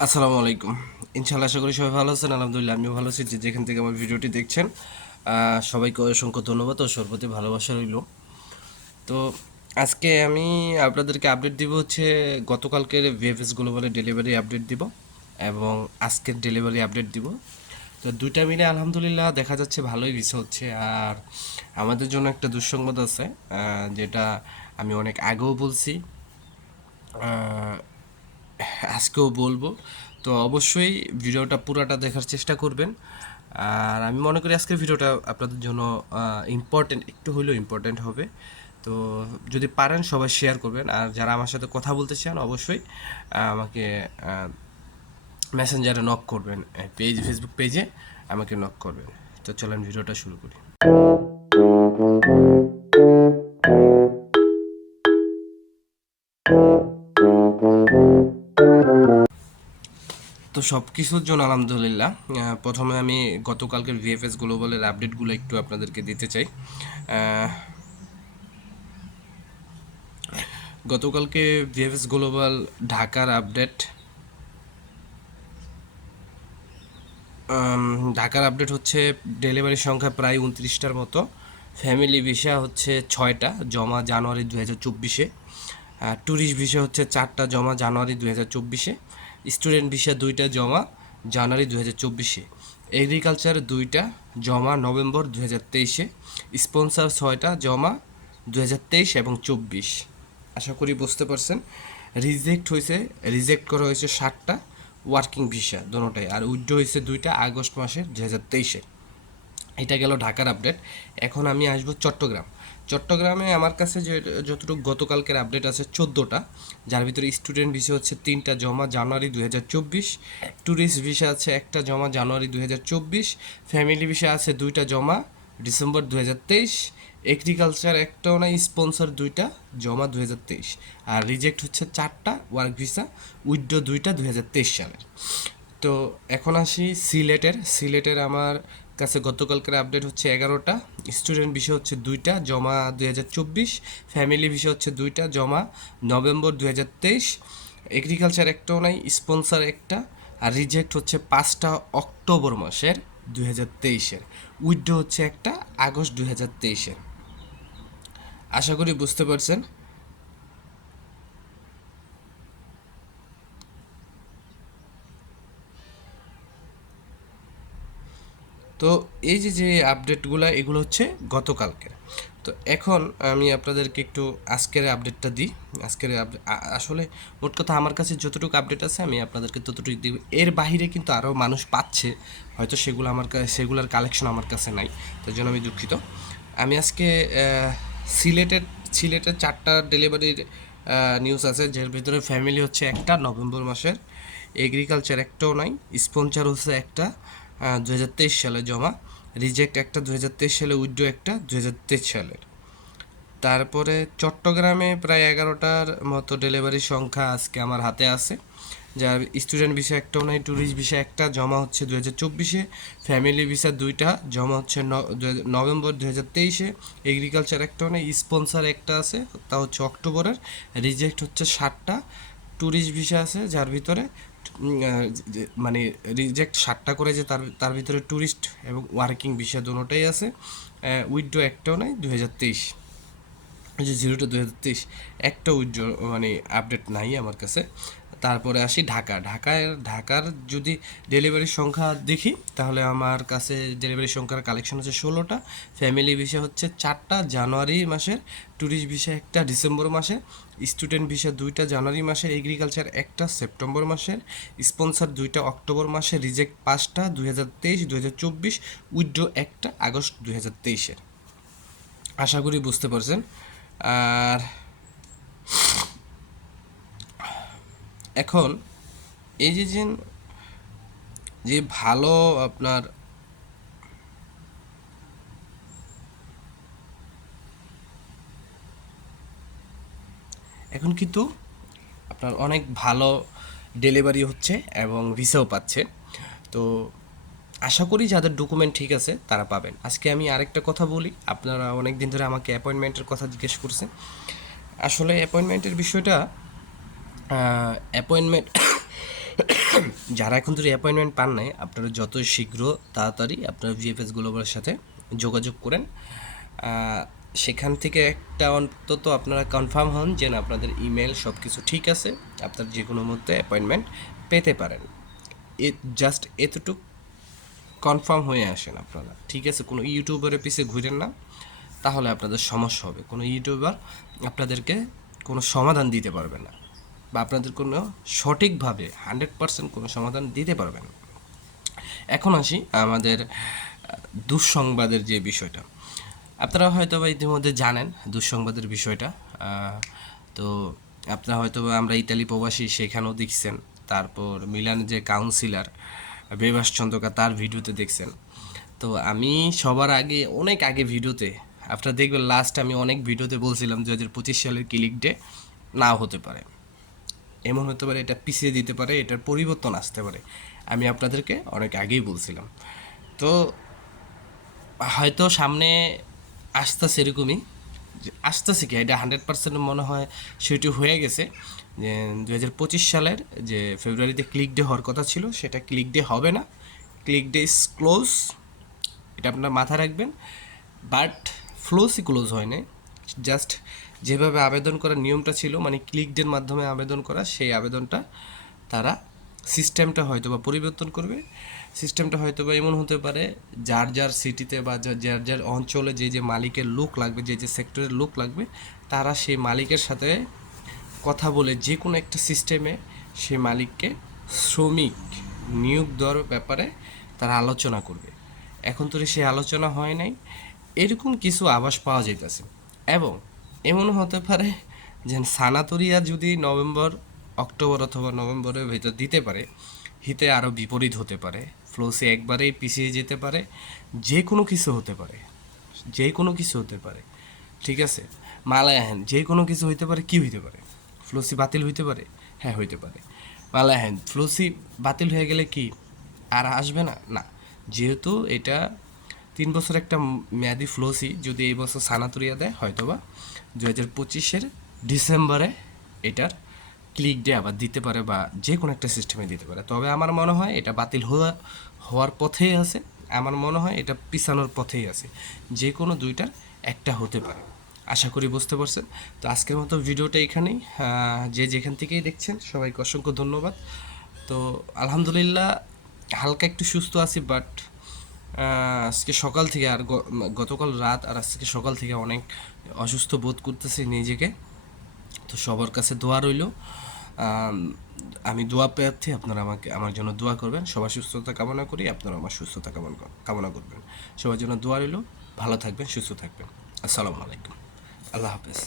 আসসালামু আলাইকুম। ইনশাআল্লাহ আশা করি সবাই ভালো আছেন। আলহামদুলিল্লাহ আমিও ভালো আছি। যে যেখান থেকে আমার ভিডিওটি দেখছেন সবাইকে অসংখ্য ধন্যবাদ ও সবার প্রতি ভালোবাসা রইল। তো আজকে আমি আপনাদেরকে আপডেট দিব হচ্ছে গতকালকের ভিএফএস গ্লোবালের ডেলিভারি আপডেট দিব এবং আজকের ডেলিভারি আপডেট দিব। তো দুইটা মিলে আলহামদুলিল্লাহ দেখা যাচ্ছে ভালোই ভিসা হচ্ছে। আর আমাদের জন্য একটা দুঃসংবাদ আছে, যেটা আমি অনেক আগেও বলছি, আজকেও বলবো। তো অবশ্যই ভিডিওটা পুরাটা দেখার চেষ্টা করবেন। আর আমি মনে করি আজকের ভিডিওটা আপনাদের জন্য ইম্পর্টেন্ট, একটু হলেও ইম্পর্টেন্ট হবে। তো যদি পারেন সবাই শেয়ার করবেন। আর যারা আমার সাথে কথা বলতে চান অবশ্যই আমাকে মেসেঞ্জারে নক করবেন, ফেসবুক পেজে আমাকে নক করবেন। তো চলেন ভিডিওটা শুরু করি। তো সব কিছুর জন্য আলহামদুলিল্লাহ। প্রথমে আমি গতকালকের ভিএফএস গ্লোবালের আপডেটগুলো একটু আপনাদেরকে দিতে চাই। আহ, গতকালকে ভিএফএস গ্লোবাল ঢাকার আপডেট, ঢাকার আপডেট হচ্ছে ডেলিভারির সংখ্যা প্রায় 29টার মতো। ফ্যামিলি ভিসা হচ্ছে 6টা জমা জানুয়ারি 2024-এ। ট্যুরিস্ট ভিসা হচ্ছে 4টা জমা জানুয়ারি 2024-এ। স্টুডেন্ট ভিসা 2টা জমা জানুয়ারি 2024-এ। এগ্রিকালচার 2টা জমা নভেম্বর 2023-এ। স্পন্সর 6টা জমা 2023 এবং 24। আশা করি বুঝতে পারছেন। রিজেক্ট করা হয়েছে 7টা ওয়ার্কিং ভিসা দোনোটাই। আর উইথড্র হয়েছে 2টা আগস্ট মাসের 2023-এ। এটা গেল ঢাকার আপডেট। এখন আমি আসব চট্টগ্রামে আমার কাছে যে যতটুকু গতকালকের আপডেট আছে 14টা, যার ভিতরে স্টুডেন্ট ভিসা হচ্ছে 3টা জমা জানুয়ারি 2024, ট্যুরিস্ট ভিসা আছে 1টা জমা জানুয়ারি 2024, ফ্যামিলি ভিসা আছে 2টা জমা ডিসেম্বর 2023, এগ্রিকালচার একটাও নাই, স্পন্সর 2টা জমা 2023। আর রিজেক্ট হচ্ছে 4টা ওয়ার্ক ভিসা, উইথড্র 2টা 2023 সালের। তো এখন আসি সিলেটের আমার কাছে গতকালকের আপডেট হচ্ছে 11টা। স্টুডেন্ট বিষয় হচ্ছে 2টা জমা 2024, ফ্যামিলি বিষয় হচ্ছে 2টা জমা নভেম্বর 2023, এগ্রিকালচার একটাও নাই, স্পন্সর একটা। আর রিজেক্ট হচ্ছে 5টা অক্টোবর মাসের 2023-এর, উইথড্র হচ্ছে একটা আগস্ট 2023-এর। আশা করি বুঝতে পারছেন। তো এই যে যে আপডেটগুলো এগুলো হচ্ছে গতকালকের। তো এখন আমি আপনাদেরকে একটু আজকের আপডেটটা দিই। আসলে মোট কথা আমার কাছে যতটুকু আপডেট আছে আমি আপনাদেরকে ততটুকু দিব। এর বাইরে কিন্তু আরও মানুষ পাচ্ছে, হয়তো সেগুলো আমার কাছে, সেগুলোর কালেকশন আমার কাছে নাই, তার জন্য আমি দুঃখিত। আমি আজকে সিলেটের সিলেটের 4টা ডেলিভারির নিউজ আছে, যার ভিতরে ফ্যামিলি হচ্ছে একটা নভেম্বর মাসের, এগ্রিকালচার একটাও নাই, স্পন্সর হচ্ছে একটা 2023 সালে জমা, রিজেক্ট একটা 2023 সালে, উইথড্র একটা 2023 সালের। তারপরে চট্টগ্রামে প্রায় 11টার মতো ডেলিভারির সংখ্যা আজকে আমার হাতে আছে, যার স্টুডেন্ট ভিসা একটাও নাই, ট্যুরিস্ট ভিসা একটা জমা হচ্ছে 2024-এ, ফ্যামিলি ভিসা 2টা জমা হচ্ছে নভেম্বর 2023-এ, এগ্রিকালচার একটাও নেই, স্পন্সর একটা আছে তা হচ্ছে অক্টোবরের, রিজেক্ট হচ্ছে 7টা, ট্যুরিস্ট ভিসা আছে যার ভিতরে মানে রিজেক্ট 7টা করে, যে তার তার ভিতরে ট্যুরিস্ট এবং ওয়ার্কিং ভিসা দুটোটাই আছে। উইথড্র একটাও নাই 2023, যে 0-2023 একটা উইথড্র মানে আপডেট নাই আমার কাছে। তারপরে আসি ঢাকার যদি ডেলিভারির সংখ্যা দেখি তাহলে আমার কাছে ডেলিভারির সংখ্যার কালেকশন হচ্ছে 16টা, ফ্যামিলি ভিসা হচ্ছে 4টা জানুয়ারি মাসের, ট্যুরিস্ট ভিসা একটা ডিসেম্বর মাসে, স্টুডেন্ট ভিসা 2টা জানুয়ারি মাসের, এগ্রিকালচার একটা সেপ্টেম্বর মাসের, স্পন্সর 2টা অক্টোবর মাসে, রিজেক্ট 5টা 2023-2024, উইথড্র একটা আগস্ট 2023-এর। আশা করি বুঝতে পারছেন। আর এখন এই যে যে যে ভালো আপনার এখন কিন্তু আপনার অনেক ভালো ডেলিভারি হচ্ছে এবং ভিসাও পাচ্ছে। তো আশা করি যাদের ডকুমেন্ট ঠিক আছে তারা পাবেন। আজকে আমি আরেকটা কথা বলি, আপনারা অনেক দিন ধরে আমাকে অ্যাপয়েন্টমেন্টের কথা জিজ্ঞেস করছেন। আসলে অ্যাপয়েন্টমেন্টের বিষয়টা, অ্যাপয়েন্টমেন্ট যারা এখন ধরে অ্যাপয়েন্টমেন্ট পান নাই, আপনারা যত শীঘ্র তাড়াতাড়ি আপনারা ভিএফএস গ্লোবালের সাথে যোগাযোগ করেন। সেখান থেকে একটা অন্তত আপনারা কনফার্ম হন যে না আপনাদের ইমেল সব কিছু ঠিক আছে, আপনার যে কোনো মধ্যে অ্যাপয়েন্টমেন্ট পেতে পারেন। জাস্ট এতটুক কনফার্ম হয়ে আসেন আপনারা, ঠিক আছে? কোনো ইউটিউবারের পিছে ঘুরেন না, তাহলে আপনাদের সমস্যা হবে। কোনো ইউটিউবার আপনাদেরকে কোনো সমাধান দিতে পারবে না, বা আপনাদের কোনো সঠিকভাবে 100% কোনো সমাধান দিতে পারবে না। এখন আসি আমাদের দুঃসংবাদের যে বিষয়টা, আপনারা হয়তো বা ইতিমধ্যে জানেন দুঃসংবাদের বিষয়টা। তো আপনারা হয়তো বা আমরা ইতালি প্রবাসী সেখানেও দেখছেন, তারপর মিলানের যে কাউন্সিলর বেবাস চন্দ্রকা তার ভিডিওতে দেখছেন। তো আমি সবার আগে অনেক আগে ভিডিওতে আপনারা দেখবেন, লাস্ট আমি অনেক ভিডিওতে বলছিলাম 2025 সালের ক্লিক ডে নাও হতে পারে, এমন হতে পারে, এটা পিছিয়ে দিতে পারে, এটার পরিবর্তন আসতে পারে। আমি আপনাদেরকে অনেক আগেই বলছিলাম। তো হয়তো সামনে আসতেছে এরকমই, আসতেছে কি এটা 100% মনে হয় সেটি হয়ে গেছে, যে 2025 সালের যে ফেব্রুয়ারিতে ক্লিক ডে হওয়ার কথা ছিল সেটা ক্লিক ডে হবে না। ক্লিক ডে ইজ ক্লোজ, এটা আপনারা মাথায় রাখবেন। বাট ফ্লোসই ক্লোজ হয়নি, জাস্ট যেভাবে আবেদন করার নিয়মটা ছিল, মানে ক্লিক ডের মাধ্যমে আবেদন করা, সেই আবেদনটা তারা সিস্টেমটা হয়তো বা পরিবর্তন করবে। সিস্টেমটা হয়তো বা এমন হতে পারে, যার যার সিটিতে বা যার যার অঞ্চলে যে যে মালিকের লোক লাগবে, যে যে সেক্টরের লোক লাগবে, তারা সেই মালিকের সাথে কথা বলে যে কোনো একটা সিস্টেমে সেই মালিককে শ্রমিক নিয়োগ দেওয়ার ব্যাপারে তারা আলোচনা করবে। এখন তো সেই আলোচনা হয় নাই, এরকম কিছু আভাস পাওয়া যাইতেছে। এবং এমন হতে পারে যে সানাতরিয়া যদি নভেম্বর, অক্টোবর অথবা নভেম্বরের ভেতর দিতে পারে, হিতে আরও বিপরীত হতে পারে, ফ্লোসে একবারেই পিছিয়ে যেতে পারে, যে কোনো কিছু হতে পারে, যে কোনো কিছু হতে পারে, ঠিক আছে? মালায়াহেন যে কোনো কিছু হইতে পারে, কি হইতে পারে? ফ্লোসি বাতিল হইতে পারে, হ্যাঁ হইতে পারে। মালায়াহেন ফ্লোসি বাতিল হয়ে গেলে কি আর আসবে না? না, যেহেতু এটা 3 বছর একটা মেয়াদি ফ্লোসি, যদি এই বছর সানাতুরিয়া দেয়, হয়তোবা 2025-এর ডিসেম্বরে এটার ক্লিক ডে আবার দিতে পারে, বা যে কোনো একটা সিস্টেমে দিতে পারে। তবে আমার মনে হয় এটা বাতিল হওয়ার পথেই আছে, আমার মনে হয় এটা পিছানোর পথেই আছে, যে কোনো দুইটার একটা হতে পারে। আশা করি বুঝতে পারছেন। তো আজকের মতো ভিডিওটা এখানেই, যে যেখান থেকেই দেখছেন সবাইকে অসংখ্য ধন্যবাদ। তো আলহামদুলিল্লাহ হালকা একটু সুস্থ আছি, বাট আজকে সকাল থেকে আর গতকাল রাত আর আজকে সকাল থেকে অনেক অসুস্থ বোধ করতেছি নিজেকে। তো সবার কাছে দোয়া রইল, আমি দোয়া প্রার্থী, আপনারা আমাকে আমার জন্য দোয়া করবেন। সবার সুস্থতা কামনা করি, আপনারা আমার সুস্থতা কামনা করবেন। সবার জন্য দোয়া রইল, ভালো থাকবেন, সুস্থ থাকবেন। আসসালামু আলাইকুম, আল্লাহ হাফেজ।